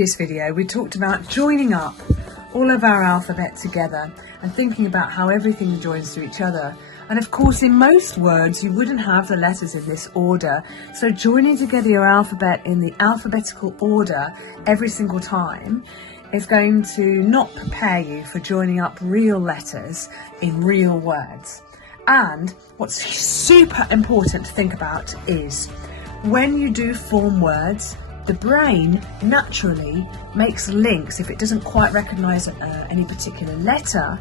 previous video, we talked about joining up all of our alphabet together and thinking about how everything joins to each other. And of course, in most words, you wouldn't have the letters in this order. So joining together your alphabet in the alphabetical order every single time is going to not prepare you for joining up real letters in real words. And what's super important to think about is when you do form words, the brain naturally makes links if it doesn't quite recognise any particular letter,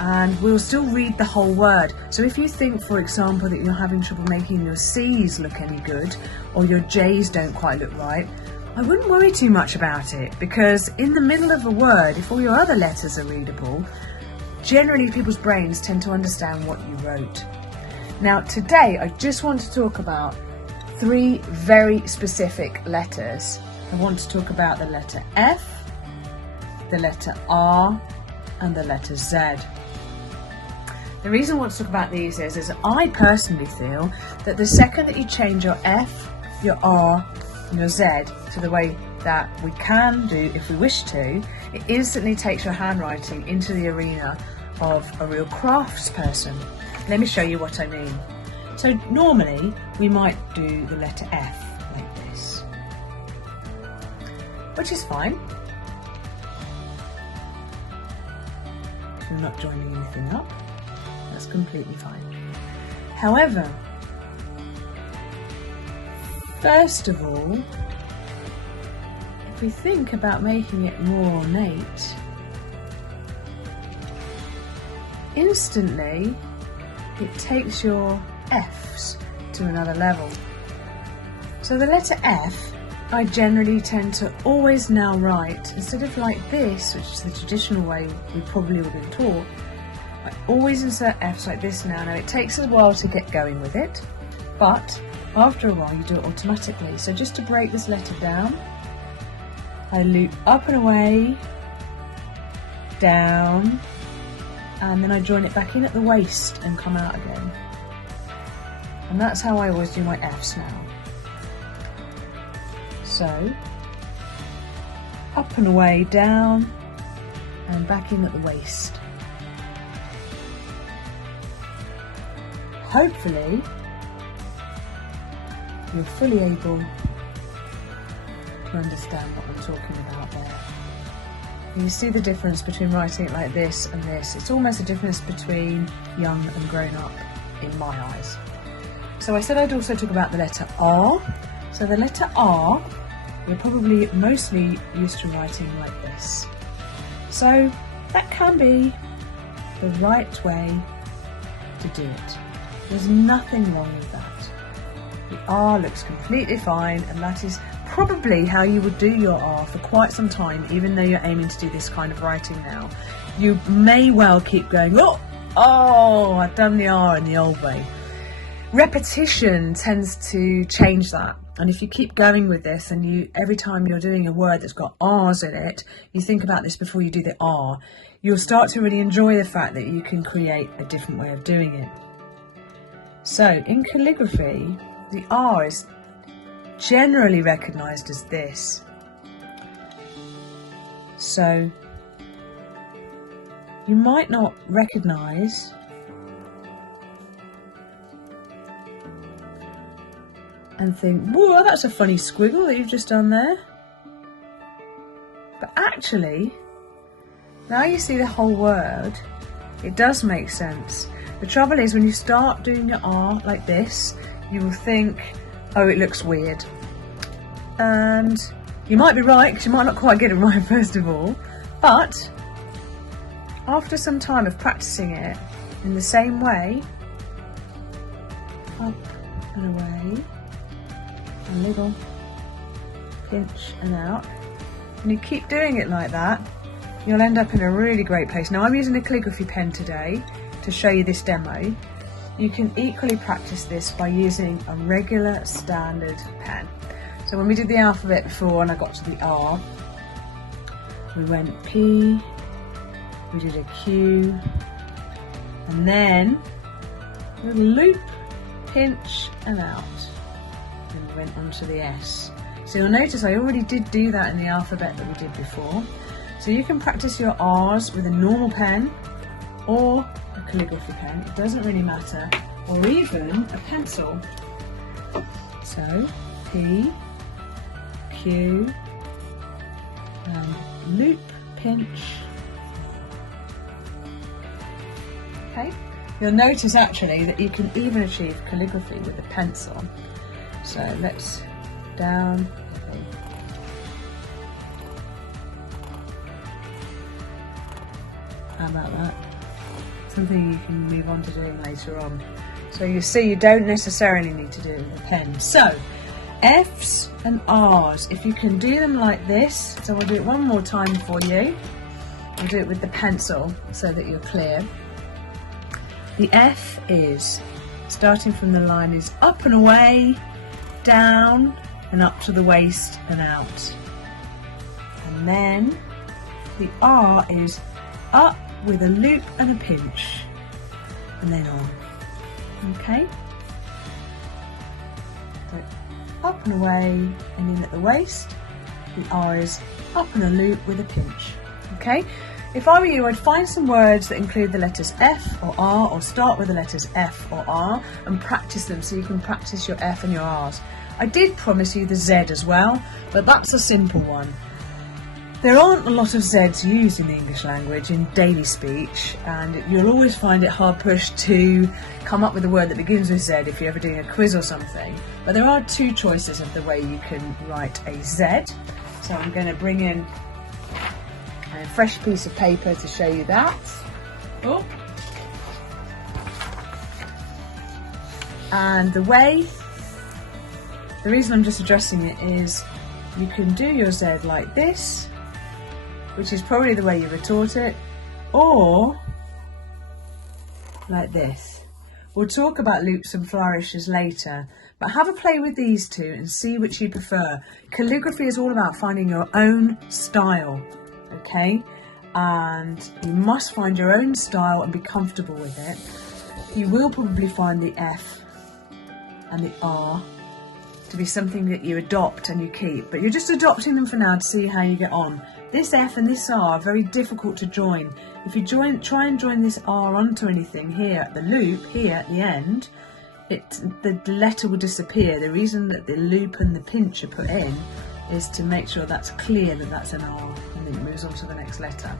and we'll still read the whole word. So if you think, for example, that you're having trouble making your C's look any good, or your J's don't quite look right, I wouldn't worry too much about it, because in the middle of a word, if all your other letters are readable, generally people's brains tend to understand what you wrote. Now today I just want to talk about 3 very specific letters. I want to talk about the letter F, the letter R, and the letter Z. The reason I want to talk about these is I personally feel that the second that you change your F, your R, and your Z to the way that we can do if we wish to, it instantly takes your handwriting into the arena of a real craftsperson. Let me show you what I mean. So normally we might do the letter F like this, which is fine. If you're not joining anything up, that's completely fine. However, first of all, if we think about making it more ornate, instantly it takes your F's to another level. So the letter F, I generally tend to always now write, instead of like this, which is the traditional way we probably would have been taught, I always insert F's like this now. Now it takes a while to get going with it, but after a while you do it automatically. So just to break this letter down, I loop up and away, down, and then I join it back in at the waist and come out again. And that's how I always do my F's now. So, up and away, down, and back in at the waist. Hopefully, you're fully able to understand what I'm talking about there. And you see the difference between writing it like this and this. It's almost a difference between young and grown up in my eyes. So I said I'd also talk about the letter R. So the letter R, you're probably mostly used to writing like this. So that can be the right way to do it. There's nothing wrong with that. The R looks completely fine, and that is probably how you would do your R for quite some time, even though you're aiming to do this kind of writing now. You may well keep going, oh, I've done the R in the old way. Repetition tends to change that, and if you keep going with this and every time you're doing a word that's got R's in it, you think about this before you do the R, you'll start to really enjoy the fact that you can create a different way of doing it. So in calligraphy, the R is generally recognised as this. So you might not recognise and think, whoa, that's a funny squiggle that you've just done there. But actually, now you see the whole word, it does make sense. The trouble is, when you start doing your R like this, you will think, oh, it looks weird. And you might be right, because you might not quite get it right first of all, but after some time of practicing it in the same way, up and away, a little pinch and out, and you keep doing it like that, you'll end up in a really great place. Now I'm using a calligraphy pen today to show you this demo. You can equally practice this by using a regular standard pen. So when we did the alphabet before and I got to the R, we went P, we did a Q, and then a little loop, pinch and out, and we went on to the S. So you'll notice I already did do that in the alphabet that we did before. So you can practice your R's with a normal pen or a calligraphy pen, it doesn't really matter, or even a pencil. So P, Q, loop, pinch. Okay, you'll notice actually that you can even achieve calligraphy with a pencil. So let's down. How about that? Something you can move on to doing later on. So you see, you don't necessarily need to do it with a pen. So F's and R's, if you can do them like this, so we'll do it one more time for you. We'll do it with the pencil so that you're clear. The F is, starting from the line, is up and away, down and up to the waist and out. And then the R is up with a loop and a pinch, and then on. Okay? So up and away and in at the waist. The R is up and a loop with a pinch. Okay? If I were you, I'd find some words that include the letters F or R, or start with the letters F or R, and practice them so you can practice your F and your R's. I did promise you the Z as well, but that's a simple one. There aren't a lot of Zs used in the English language in daily speech, and you'll always find it hard pushed to come up with a word that begins with Z if you're ever doing a quiz or something. But there are two choices of the way you can write a Z. So I'm going to bring in a fresh piece of paper to show you that. Oh. And the reason I'm just addressing it is you can do your Z like this, which is probably the way you were taught it, or like this. We'll talk about loops and flourishes later, but have a play with these two and see which you prefer. Calligraphy is all about finding your own style, okay? And you must find your own style and be comfortable with it. You will probably find the F and the R to be something that you adopt and you keep, but you're just adopting them for now to see how you get on. This F and this R are very difficult to join. If you try and join this R onto anything here at the loop, here at the end, the letter will disappear. The reason that the loop and the pinch are put in is to make sure that's clear that that's an R, and then it moves on to the next letter.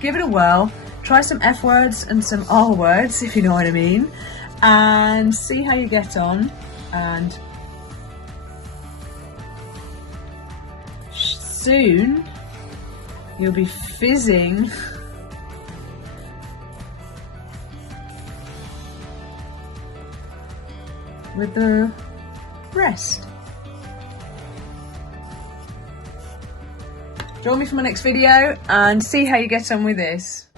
Give it a whirl, try some F words and some R words, if you know what I mean, and see how you get on. And soon you'll be fizzing with the rest. Join me for my next video and see how you get on with this.